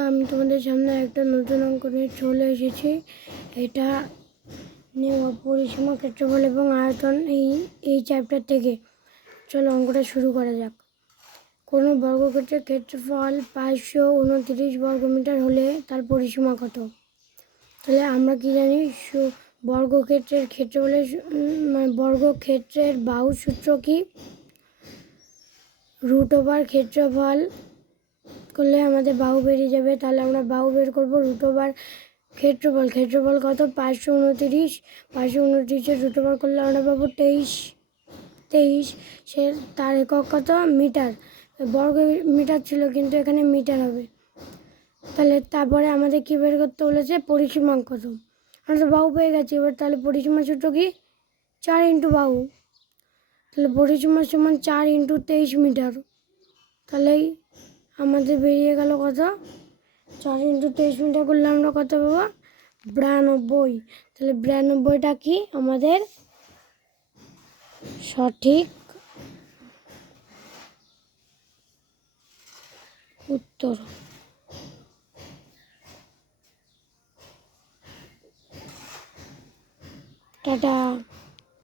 বন্ধুরা, আমি তোমাদের সামনে একটা নতুন অঙ্ক নিয়ে চলে এসেছি। এটা নেওয়া পরিসীমা, ক্ষেত্রফল এবং আয়তন এই চ্যাপ্টার থেকে। চলো অঙ্কটা শুরু করা যাক। কোনো বর্গক্ষেত্রের ক্ষেত্রফল 529 বর্গমিটার হলে তার পরিসীমা কত? তাহলে আমরা কি জানি, বর্গক্ষেত্রের ক্ষেত্রফলের বর্গক্ষেত্রের বাহু সূত্র কি? √/, ক্ষেত্রফল করলে আমাদের বাহু বেরিয়ে যাবে, তাহলে আমরা বাহু বের করবো। √/, ক্ষেত্রফল কত? 529 √/, করলে আমরা পাবো 23। সে তার একক কত? মিটার। বর্গ মিটার ছিল কিন্তু এখানে মিটার হবে। তাহলে তারপরে আমাদের কি বের করতে বলেছে? পরিসীমা কত? আমরা তো বাহু পেয়ে গেছি। এবার তাহলে পরিসীমা সূত্র কি? 4 × বাহু। তাহলে পরিসীমা সমান 4 × 23 মিটার। তাহলেই আমাদের বেরিয়ে গেল কত? 4 × 23 মিটার করলে আমরা কত পাবো? 92। তাহলে 92টা কি আমাদের সঠিক উত্তর। টাটা।